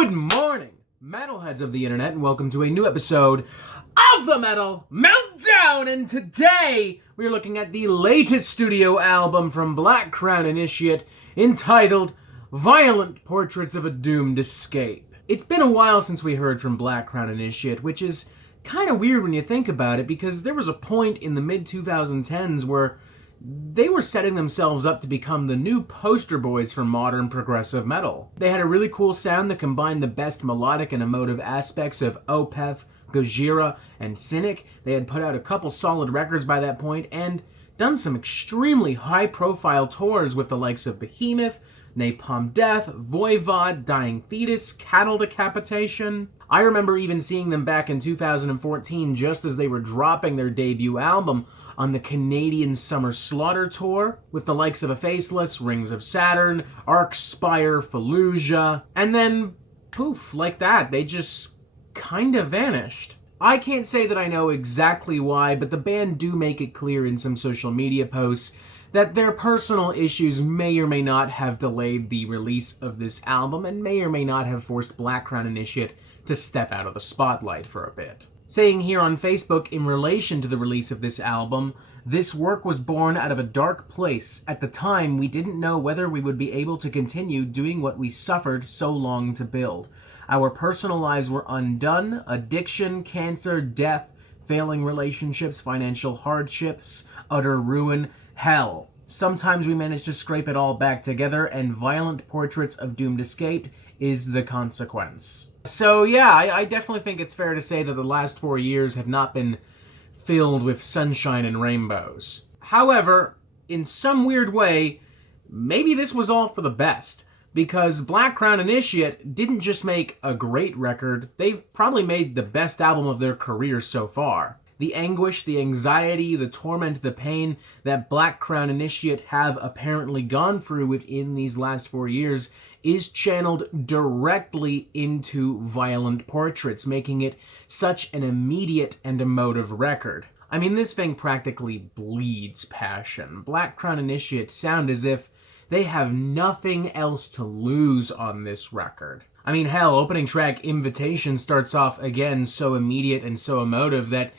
Good morning, metalheads of the internet, and welcome to a new episode of the Metal Meltdown. And today, we're looking at the latest studio album from Black Crown Initiate, entitled Violent Portraits of a Doomed Escape. It's been a while since we heard from Black Crown Initiate, which is kind of weird when you think about it, because there was a point in the mid-2010s where they were setting themselves up to become the new poster boys for modern progressive metal. They had a really cool sound that combined the best melodic and emotive aspects of Opeth, Gojira, and Cynic. They had put out a couple solid records by that point and done some extremely high-profile tours with the likes of Behemoth, Napalm Death, Voivod, Dying Fetus, Cattle Decapitation. I remember even seeing them back in 2014 just as they were dropping their debut album on the Canadian Summer Slaughter Tour with the likes of A Faceless, Rings of Saturn, Arcspire, Fallujah, and then poof, like that, they just kind of vanished. I can't say that I know exactly why, but the band do make it clear in some social media posts that their personal issues may or may not have delayed the release of this album and may or may not have forced Black Crown Initiate to step out of the spotlight for a bit. Saying here on Facebook, in relation to the release of this album, this work was born out of a dark place. At the time, we didn't know whether we would be able to continue doing what we suffered so long to build. Our personal lives were undone, addiction, cancer, death, failing relationships, financial hardships, utter ruin, hell. Sometimes we managed to scrape it all back together, and Violent Portraits of Doomed Escape is the consequence. So yeah, I definitely think it's fair to say that the last 4 years have not been filled with sunshine and rainbows. However, in some weird way, maybe this was all for the best, because Black Crown Initiate didn't just make a great record, they've probably made the best album of their career so far. The anguish, the anxiety, the torment, the pain that Black Crown Initiate have apparently gone through within these last 4 years is channeled directly into Violent Portraits, making it such an immediate and emotive record. I mean, this thing practically bleeds passion. Black Crown Initiate sound as if they have nothing else to lose on this record. I mean, hell, opening track Invitation starts off again so immediate and so emotive that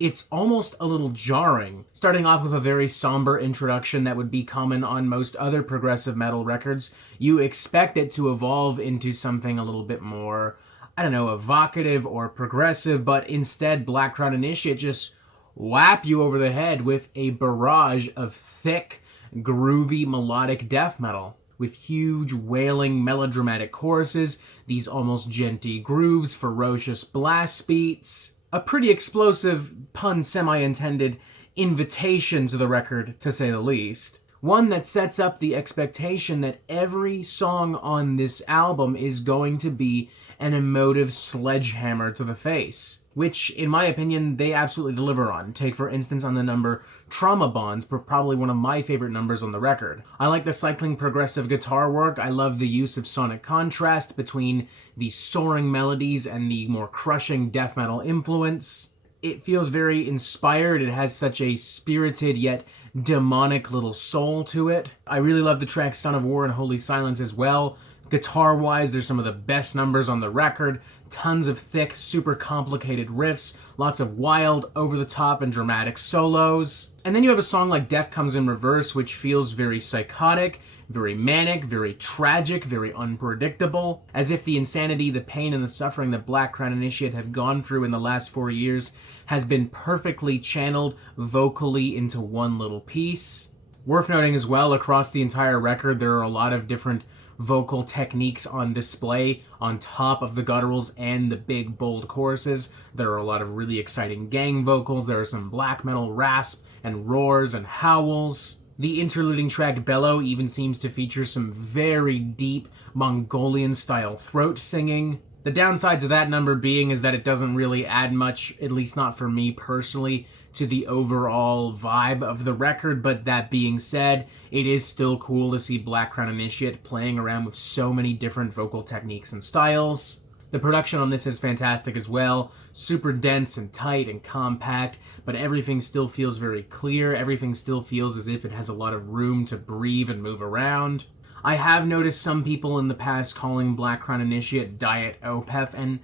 it's almost a little jarring. Starting off with a very somber introduction that would be common on most other progressive metal records, you expect it to evolve into something a little bit more, I don't know, evocative or progressive, but instead Black Crown Initiate just whap you over the head with a barrage of thick, groovy, melodic death metal. With huge, wailing, melodramatic choruses, these almost djenty grooves, ferocious blast beats, a pretty explosive, pun semi-intended, invitation to the record, to say the least. One that sets up the expectation that every song on this album is going to be an emotive sledgehammer to the face, which, in my opinion, they absolutely deliver on. Take, for instance, on the number Trauma Bonds, probably one of my favorite numbers on the record. I like the cycling progressive guitar work. I love the use of sonic contrast between the soaring melodies and the more crushing death metal influence. It feels very inspired. It has such a spirited yet demonic little soul to it. I really love the tracks Son of War and Holy Silence as well. Guitar-wise, there's some of the best numbers on the record, tons of thick, super complicated riffs, lots of wild, over-the-top, and dramatic solos. And then you have a song like Death Comes in Reverse, which feels very psychotic, very manic, very tragic, very unpredictable, as if the insanity, the pain, and the suffering that Black Crown Initiate have gone through in the last 4 years has been perfectly channeled vocally into one little piece. Worth noting as well, across the entire record, there are a lot of different vocal techniques on display on top of the gutturals and the big, bold choruses. There are a lot of really exciting gang vocals. There are some black metal rasp and roars and howls. The interluding track Bellow even seems to feature some very deep Mongolian-style throat singing. The downsides of that number being is that it doesn't really add much, at least not for me personally, to the overall vibe of the record, but that being said, it is still cool to see Black Crown Initiate playing around with so many different vocal techniques and styles. The production on this is fantastic as well, super dense and tight and compact, but everything still feels very clear, everything still feels as if it has a lot of room to breathe and move around. I have noticed some people in the past calling Black Crown Initiate Diet Opeth, and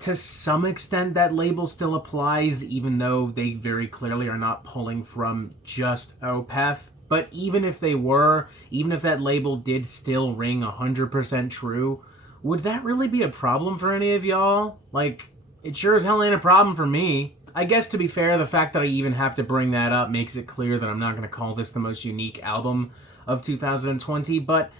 to some extent that label still applies, even though they very clearly are not pulling from just Opeth. But even if they were, even if that label did still ring 100% true, would that really be a problem for any of y'all? Like, it sure as hell ain't a problem for me. I guess, to be fair, the fact that I even have to bring that up makes it clear that I'm not going to call this the most unique album of 2020, but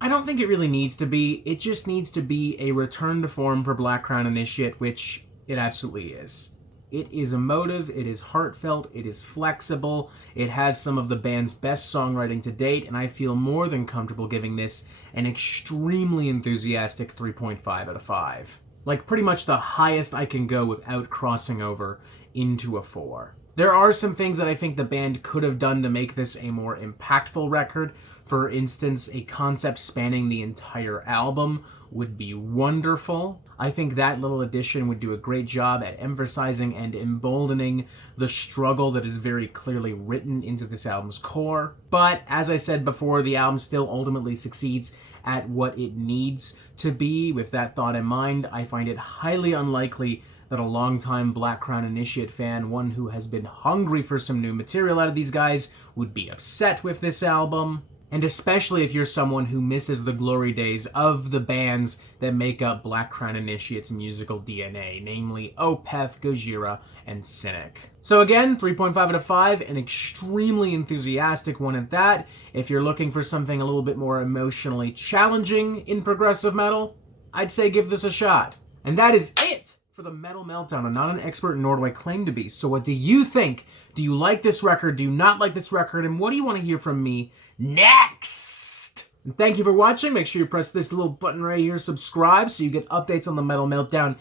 I don't think it really needs to be. It just needs to be a return to form for Black Crown Initiate, which it absolutely is. It is emotive, it is heartfelt, it is flexible, it has some of the band's best songwriting to date, and I feel more than comfortable giving this an extremely enthusiastic 3.5 out of 5. Like, pretty much the highest I can go without crossing over into a 4. There are some things that I think the band could have done to make this a more impactful record. For instance, a concept spanning the entire album would be wonderful. I think that little addition would do a great job at emphasizing and emboldening the struggle that is very clearly written into this album's core. But, as I said before, the album still ultimately succeeds at what it needs to be. With that thought in mind, I find it highly unlikely that a longtime Black Crown Initiate fan, one who has been hungry for some new material out of these guys, would be upset with this album. And especially if you're someone who misses the glory days of the bands that make up Black Crown Initiate's musical DNA, namely Opeth, Gojira, and Cynic. So again, 3.5 out of 5, an extremely enthusiastic one at that. If you're looking for something a little bit more emotionally challenging in progressive metal, I'd say give this a shot. And that is it for the Metal Meltdown. I'm not an expert, nor do I claim to be. So what do you think? Do you like this record? Do you not like this record? And what do you want to hear from me next? And thank you for watching. Make sure you press this little button right here, subscribe, so you get updates on the Metal Meltdown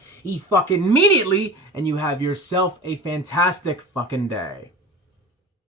fucking immediately, and you have yourself a fantastic fucking day.